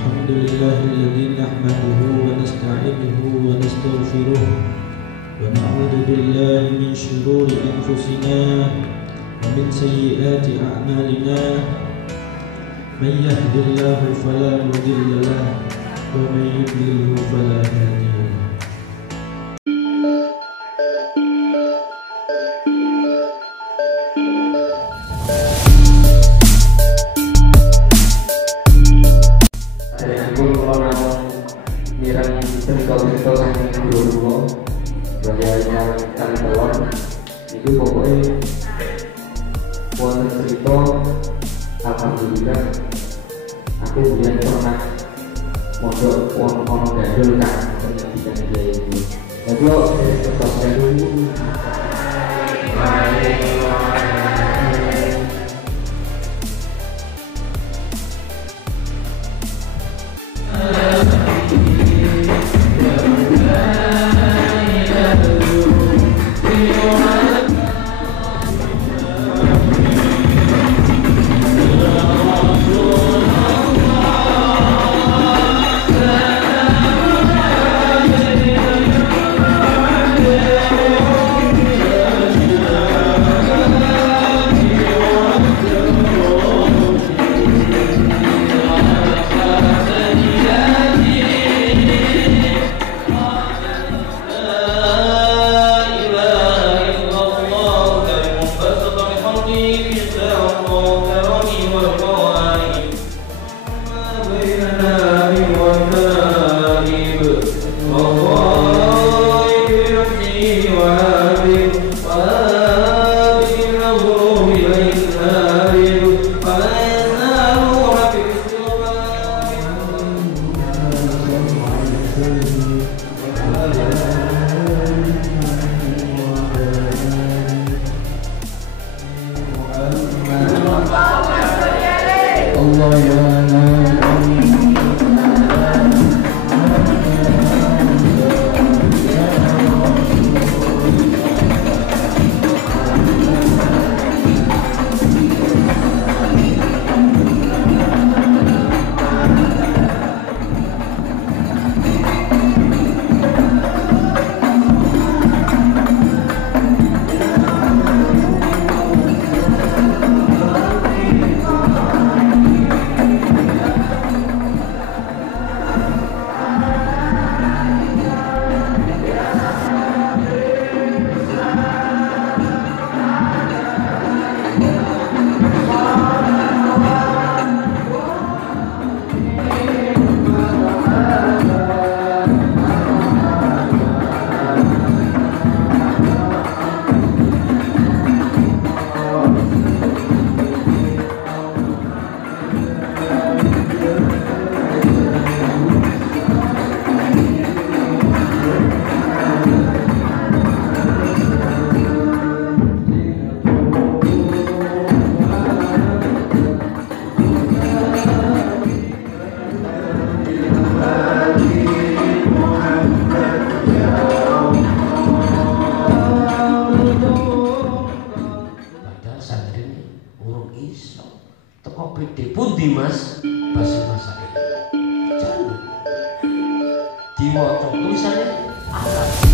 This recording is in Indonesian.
Alhamdulillahilladzi nahmaduhu wa nasta'inuhu wa nastaghfiruh wa na'udzu billahi min shururi anfusina wa min sayyiati a'malina. Man yahdihillahu fala mudilla lahu wa man yudlilhu fala hadiya lahu. Cerita yang dulu bagaimana kan telur itu pokoknya buat cerita alhamdulillah aku kemudian pernah modal uang gandul kan pendidikan dia itu jadi tetap dulu teko PD pundi Mas basa masak jangan diwaca tulisannya apa